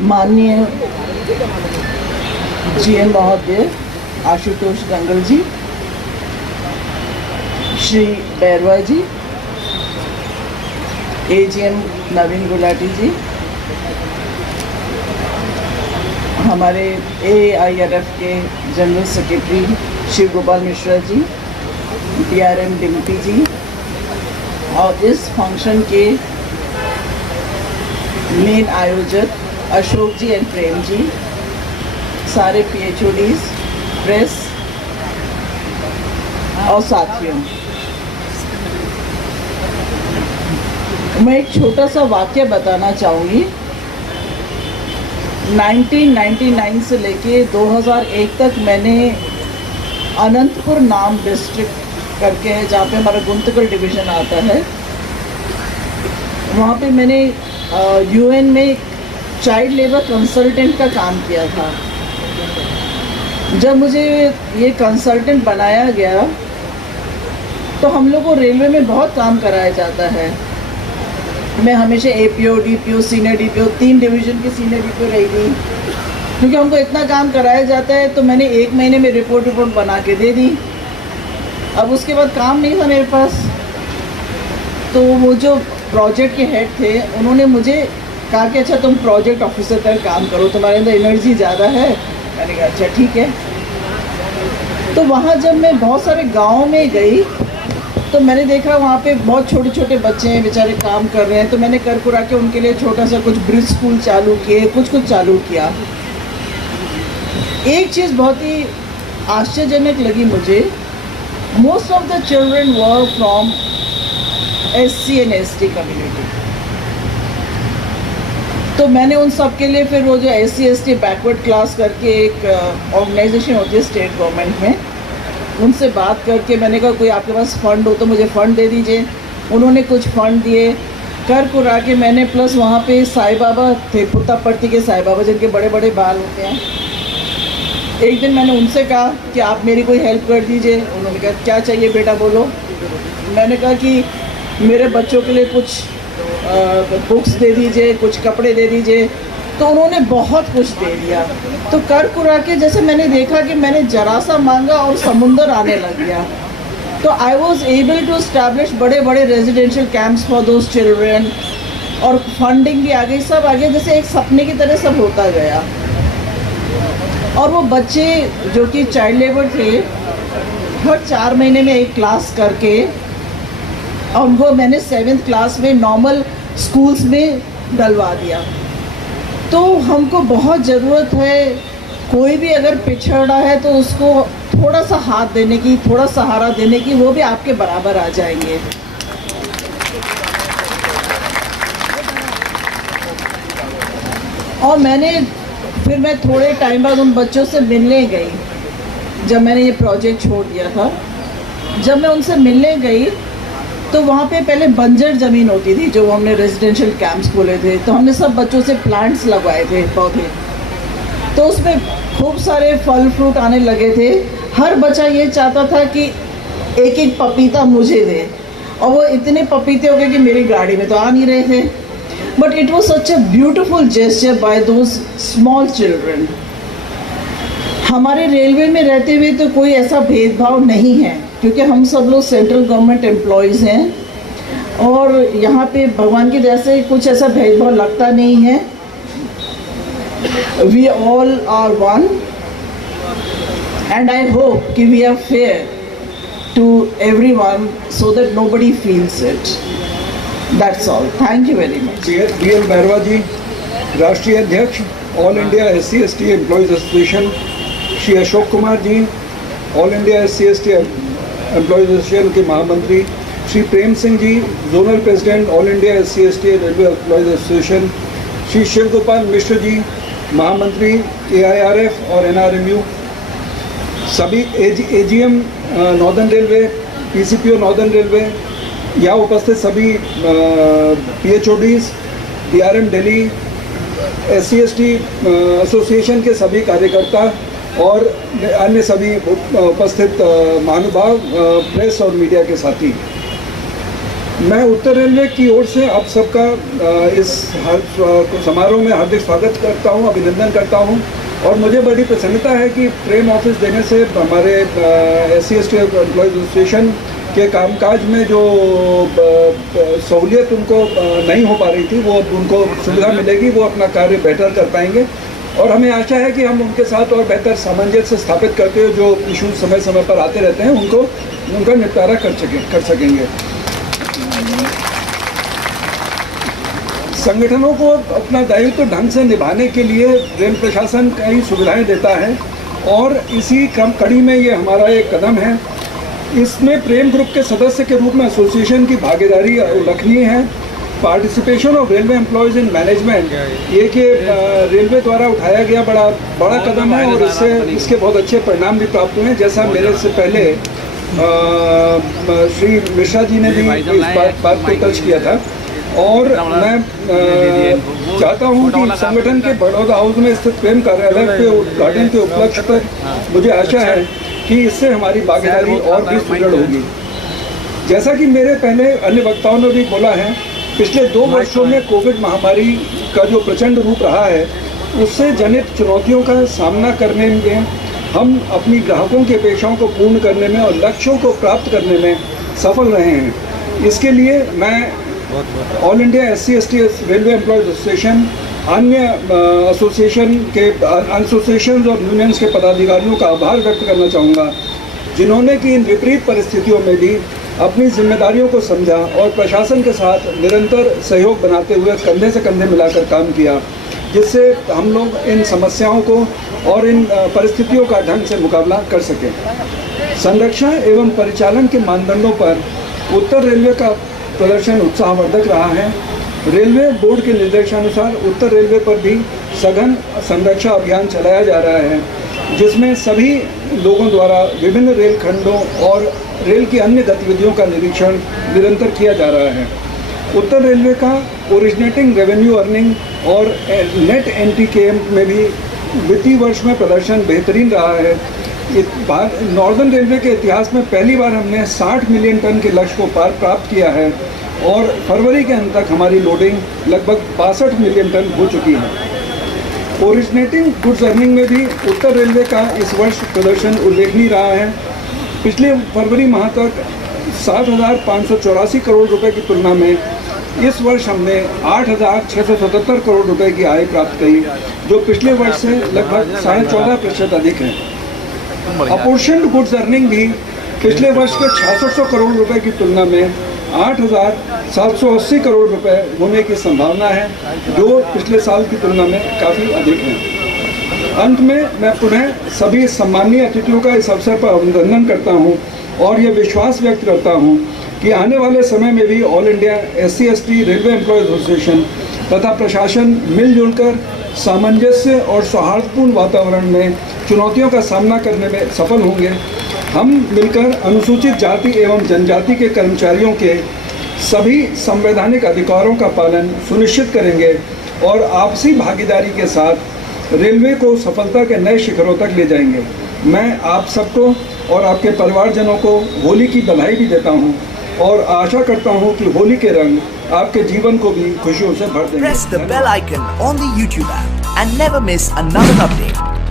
माननीय जीएम महोदय आशुतोष गंगल जी, श्री बैरवा जी, एजीएम नवीन गुलाटी जी, हमारे AIRF के general secretary Shiv Gopal Mishra ji, DRM Dimpy जी, और इस फंक्शन के मेन आयोजक अशोक जी एंड प्रेम जी, सारे PHODs, प्रेस और साथियों, मैं एक छोटा सा वाक्य बताना चाहूँगी। 1999 से लेके 2001 तक मैंने अनंतपुर नाम डिस्ट्रिक्ट करके है, जहाँ पे हमारा गुंतकल डिवीज़न आता है, वहाँ पे मैंने UN में चाइल्ड लेबर कंसल्टेंट का काम किया था। जब मुझे ये कंसल्टेंट बनाया गया तो हम लोग को रेलवे में बहुत काम कराया जाता है। मैं हमेशा APO, DPO, senior DPO, 3 division की सीनियर DPO रही थी, क्योंकि हमको इतना काम कराया जाता है। तो मैंने 1 महीने में रिपोर्ट बना के दे दी। अब उसके बाद काम नहीं था मेरे पास, तो वो जो प्रोजेक्ट के हेड थे उन्होंने मुझे कहा कि अच्छा तुम प्रोजेक्ट ऑफिसर तरह काम करो, तुम्हारे अंदर एनर्जी ज़्यादा है। मैंने कहा अच्छा ठीक है। तो वहाँ जब मैं बहुत सारे गाँव में गई तो मैंने देखा वहाँ पे बहुत छोटे छोटे बच्चे हैं, बेचारे काम कर रहे हैं। तो मैंने कर कुरा के उनके लिए छोटा सा कुछ ब्रिज स्कूल चालू किए, कुछ चालू किया। एक चीज़ बहुत ही आश्चर्यजनक लगी मुझे, most of the children were from SC and ST community. तो मैंने उन सब के लिए फिर वो जो SC ST बैकवर्ड क्लास करके एक ऑर्गेनाइजेशन होती है स्टेट गवर्नमेंट में, उनसे बात करके मैंने कहा कोई आपके पास फ़ंड हो तो मुझे फ़ंड दे दीजिए। उन्होंने कुछ फ़ंड दिए, कर कुरा के मैंने, प्लस वहाँ पे साईं बाबा थे, पुत्तापट्टी के साईं बाबा जिनके बड़े बड़े बाल होते हैं। एक दिन मैंने उनसे कहा कि आप मेरी कोई हेल्प कर दीजिए। उन्होंने कहा क्या चाहिए बेटा बोलो। मैंने कहा कि मेरे बच्चों के लिए कुछ बुक्स दे दीजिए, कुछ कपड़े दे दीजिए। तो उन्होंने बहुत कुछ दे दिया। तो कर कुरा के जैसे मैंने देखा कि मैंने जरा सा मांगा और समुंदर आने लग गया। तो I was able to establish बड़े बड़े residential camps for those children, और फंडिंग भी आ गई, सब आ गया, जैसे एक सपने की तरह सब होता गया। और वो बच्चे जो कि चाइल्ड लेबर थे, हर 4 महीने में एक क्लास करके, और उनको मैंने 7th क्लास में नॉर्मल स्कूल्स में डलवा दिया। तो हमको बहुत ज़रूरत है, कोई भी अगर पिछड़ा है तो उसको थोड़ा सा हाथ देने की, थोड़ा सहारा देने की, वो भी आपके बराबर आ जाएंगे। और मैं थोड़े टाइम बाद उन बच्चों से मिलने गई, जब मैंने ये प्रोजेक्ट छोड़ दिया था। जब मैं उनसे मिलने गई तो वहाँ पे पहले बंजर ज़मीन होती थी, जो हमने रेजिडेंशियल कैंप्स खोले थे, तो हमने सब बच्चों से प्लांट्स लगवाए थे, पौधे। तो उसमें खूब सारे फल फ्रूट आने लगे थे। हर बच्चा ये चाहता था कि एक एक पपीता मुझे दे, और वो इतने पपीते हो गए कि मेरी गाड़ी में तो आ नहीं रहे थे। But it was such a beautiful gesture by those small children. हमारे रेलवे में रहते हुए तो कोई ऐसा भेदभाव नहीं है, क्योंकि हम सब लोग सेंट्रल गवर्नमेंट एम्प्लॉयज़ हैं, और यहाँ पे भगवान की दया से कुछ ऐसा भेदभाव लगता नहीं है। We all are one, and I hope कि we are fair to everyone, so that nobody feels it. That's all. Thank you very much. BL Bairwa ji, राष्ट्रीय अध्यक्ष all India SC ST employees association, Shri Ashok Kumar ji, all India SC ST employees association के महामंत्री, Shri Prem Singh ji, zonal president all India SC ST railway employees association, Shri Shiv Gopal Mishra ji, महामंत्री AIRF और NRMU, सभी AGM northern railway, PCPO northern railway, यहाँ उपस्थित सभी PHODs, DRM Delhi, SC ST association के सभी कार्यकर्ता और अन्य सभी उपस्थित महानुभाव, प्रेस और मीडिया के साथी, मैं उत्तर रेलवे की ओर से आप सबका इस समारोह में हार्दिक स्वागत करता हूं, अभिनंदन करता हूं। और मुझे बड़ी प्रसन्नता है कि प्रेम ऑफिस देने से हमारे SC/ST एम्प्लॉयज़ एसोसिएशन के कामकाज में जो सहूलियत उनको नहीं हो पा रही थी, वो उनको सुविधा मिलेगी, वो अपना कार्य बेहतर कर पाएंगे। और हमें आशा है कि हम उनके साथ और बेहतर सामंजस्य स्थापित करते हुए जो इशू समय समय पर आते रहते हैं उनका निपटारा कर सकेंगे। संगठनों को अपना दायित्व ढंग से निभाने के लिए रेल प्रशासन कई सुविधाएं देता है और इसी कड़ी में ये हमारा एक कदम है। इसमें प्रेम ग्रुप के सदस्य के रूप में एसोसिएशन की भागीदारी उल्लेखनीय है। Participation of railway employees in management ये कि रेलवे द्वारा उठाया गया बड़ा कदम है और इसके बहुत अच्छे परिणाम भी प्राप्त हुए हैं। जैसा मेरे से पहले श्री मिश्रा जी ने भी इस बात को टच किया था। और मैं चाहता हूं कि संगठन के बड़ौदा हाउस में स्थित प्रेम कार्यालय के उद्घाटन के उपलक्ष्य पर मुझे आशा है कि इससे हमारी भागीदारी और भी सुदृढ़ होगी। जैसा कि मेरे पहले अन्य वक्ताओं ने भी बोला है, पिछले 2 वर्षों में कोविड महामारी का जो प्रचंड रूप रहा है, उससे जनित चुनौतियों का सामना करने में हम अपनी ग्राहकों की अपेक्षाओं को पूर्ण करने में और लक्ष्यों को प्राप्त करने में सफल रहे हैं। इसके लिए मैं all India SC/ST railway employees association, अन्य एसोसिएशन और यूनियंस के पदाधिकारियों का आभार व्यक्त करना चाहूँगा, जिन्होंने कि इन विपरीत परिस्थितियों में भी अपनी जिम्मेदारियों को समझा और प्रशासन के साथ निरंतर सहयोग बनाते हुए कंधे से कंधे मिलाकर काम किया, जिससे हम लोग इन समस्याओं को और इन परिस्थितियों का ढंग से मुकाबला कर सकें। संरक्षण एवं परिचालन के मानदंडों पर उत्तर रेलवे का प्रदर्शन उत्साहवर्धक रहा है। रेलवे बोर्ड के निर्देशानुसार उत्तर रेलवे पर भी सघन संरक्षा अभियान चलाया जा रहा है, जिसमें सभी लोगों द्वारा विभिन्न रेल खंडों और रेल की अन्य गतिविधियों का निरीक्षण निरंतर किया जा रहा है। उत्तर रेलवे का ओरिजिनेटिंग रेवेन्यू अर्निंग और नेट NTKM में भी वित्तीय वर्ष में प्रदर्शन बेहतरीन रहा है। नॉर्दर्न रेलवे के इतिहास में पहली बार हमने 60 मिलियन टन के लक्ष्य को प्राप्त किया है और फरवरी के अंत तक हमारी लोडिंग लगभग 62 मिलियन टन हो चुकी है। ओरिजिनेटिंग गुड्स अर्निंग में भी उत्तर रेलवे का इस वर्ष प्रदर्शन उल्लेखनीय रहा है। पिछले फरवरी माह तक 7,584 करोड़ रुपए की तुलना में इस वर्ष हमने 8,677 करोड़ रुपए की आय प्राप्त की, जो पिछले वर्ष से लगभग 14.5% अधिक है। अपोर्शन्ड गुड्स अर्निंग भी पिछले वर्ष के 600 करोड़ रुपए की तुलना में 8,780 करोड़ रुपए होने की संभावना है, जो पिछले साल की तुलना में काफ़ी अधिक है। अंत में मैं पुनः सभी सम्मानीय अतिथियों का इस अवसर पर अभिनंदन करता हूं और ये विश्वास व्यक्त करता हूं कि आने वाले समय में भी all India SC/ST railway employees association तथा प्रशासन मिलजुल कर सामंजस्य और सौहार्दपूर्ण वातावरण में चुनौतियों का सामना करने में सफल होंगे। हम मिलकर अनुसूचित जाति एवं जनजाति के कर्मचारियों के सभी संवैधानिक अधिकारों का पालन सुनिश्चित करेंगे और आपसी भागीदारी के साथ रेलवे को सफलता के नए शिखरों तक ले जाएंगे। मैं आप सबको और आपके परिवारजनों को होली की बधाई भी देता हूं और आशा करता हूं कि होली के रंग आपके जीवन को भी खुशियों से भर देंगे। Press the bell icon on the YouTube app and never miss another update.